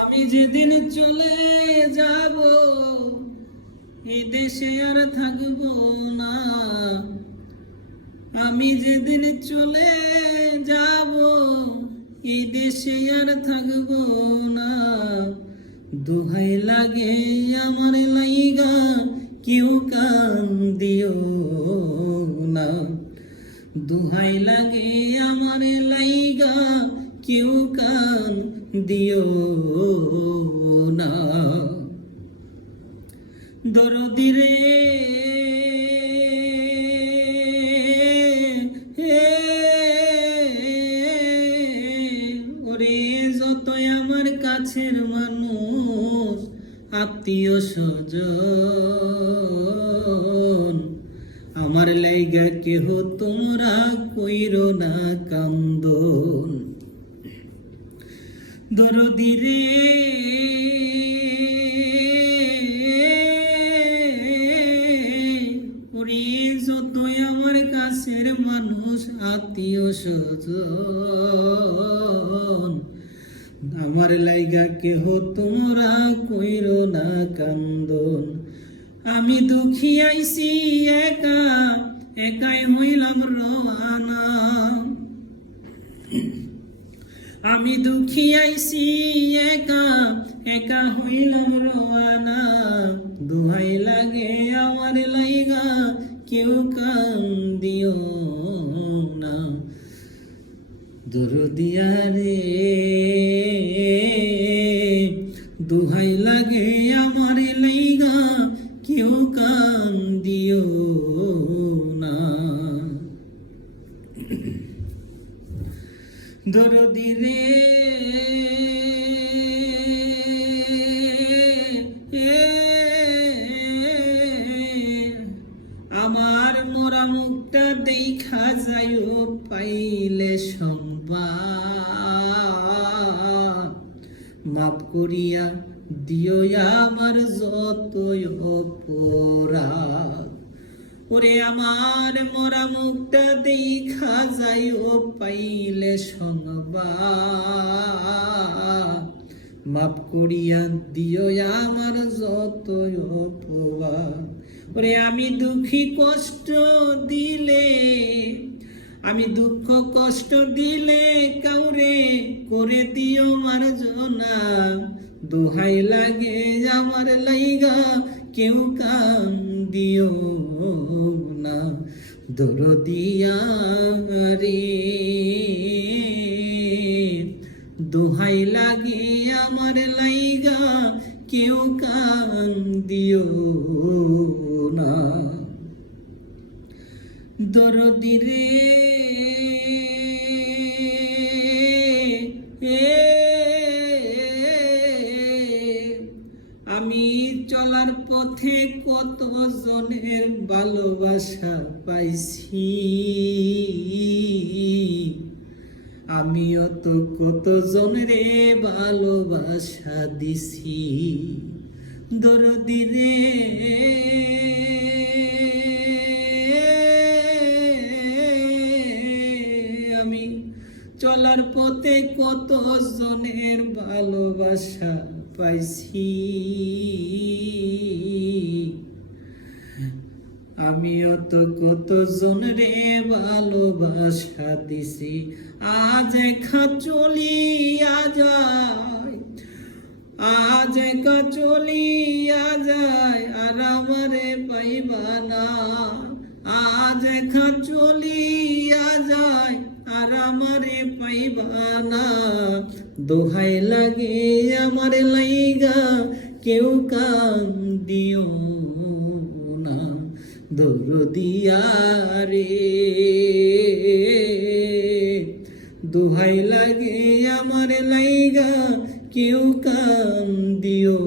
আমি যেদিন চলে যাব এই দেশে আর থাকবো না। আমি যেদিন চলে যাব এই দেশে আর থাকবো না। দোহাই লাগে আমার লাইগা কেউ কান দিও না। দোহাই লাগে আমার লাইগা কেউ কান দিও না। দরদি রে ওরে যতই আমার কাছের মানুষ আত্মীয় স্বজন আমার লাইগা কেহ তোমরা কইরো না কান্দন। দরদি রে ওরে যতই আমার কাছের মানুষ আত্মীয় স্বজন আমার লাইগা কেহ তোমরা কইরো না কান্দন। আমি দুঃখী আইছি একা একাই হইলাম রওয়ানা। আমি দুঃখী আইছি একা একা হইলাম রওয়ানা। দোহাই লাগে আমার লাইগা কেউ কান দিও না। দরদিয়া রে দোহাই লাগে আমার লাইগা কেউ কান দিও না। দরদি রে আমার মোরা মুখটা দেখা যাইও পাইলে সংবাদ। মাফ করিয়া দিও আমার যতই অপরাধ। ওরে আমার মোরা মুখটা দেখা যাইও পাইলে সংবাদ। মাফ করিয়া দিও আমার যতই অপরাধ। ওরে আমি দুঃখী কষ্ট দিলে আমি দুঃখ কষ্ট দিলে কাউরে করে দিও মার্জনা। দোহাই লাগে আমার লাইগা কেউ কান দিও না। দরদিয়া রে দোহাই লাগে আমার লাইগা কেউ কান দিও না। দরদি রে আমি চলার পথে কত জনের ভালোবাসা পাইছি। আমিও তো কত জনরে ভালোবাসা দিছি। দরদি রে আমি চলার পথে কত জনের ভালোবাসা পাইছি। আমিও তো কত জনরে ভালোবাসা দিছি। আজ একা চলিয়া যায় আজ একা চলিয়া যায় আর আমারে পাইবা না। আজ একা চলিয়া যায় আর আমারে পাইবা না। দোহাই লাগে আমার লাইগা কেউ কান দিও না। দরদিয়া রে দোহাই লাগে আমার লাইগা কেউ কান দিও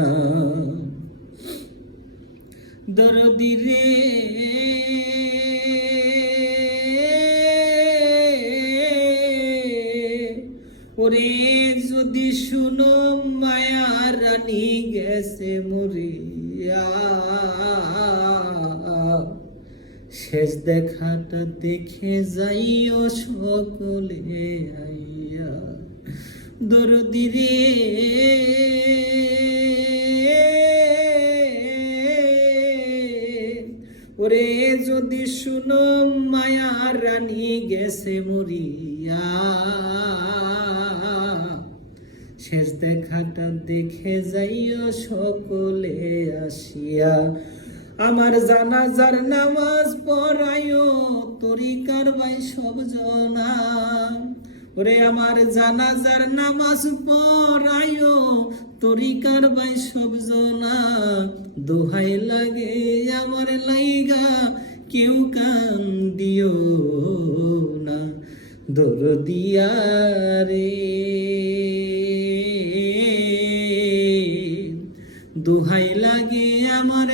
না। দরদি রে ওরে যদি শুনো মায়া রানী গেছে মরিয়া। শেষ দেখাটা দেখে যাইও সকলে আইয়া। দরদি রে ওরে যদি শুনো মায়া রানী গেছে মরিয়া শেষ দেখাটা দেখে যাইও সকলে আসিয়া আমার জানাজার নামাজ পড়াইও তরিকার ভাই সব জনা ওরে আমার জানাজার নামাজ পড়াইও তরিকার ভাই সব জনা দোহাই লাগে আমার লাইগা কেউ কান দিও না দরদিয়া রে দোহাই লাগে আমার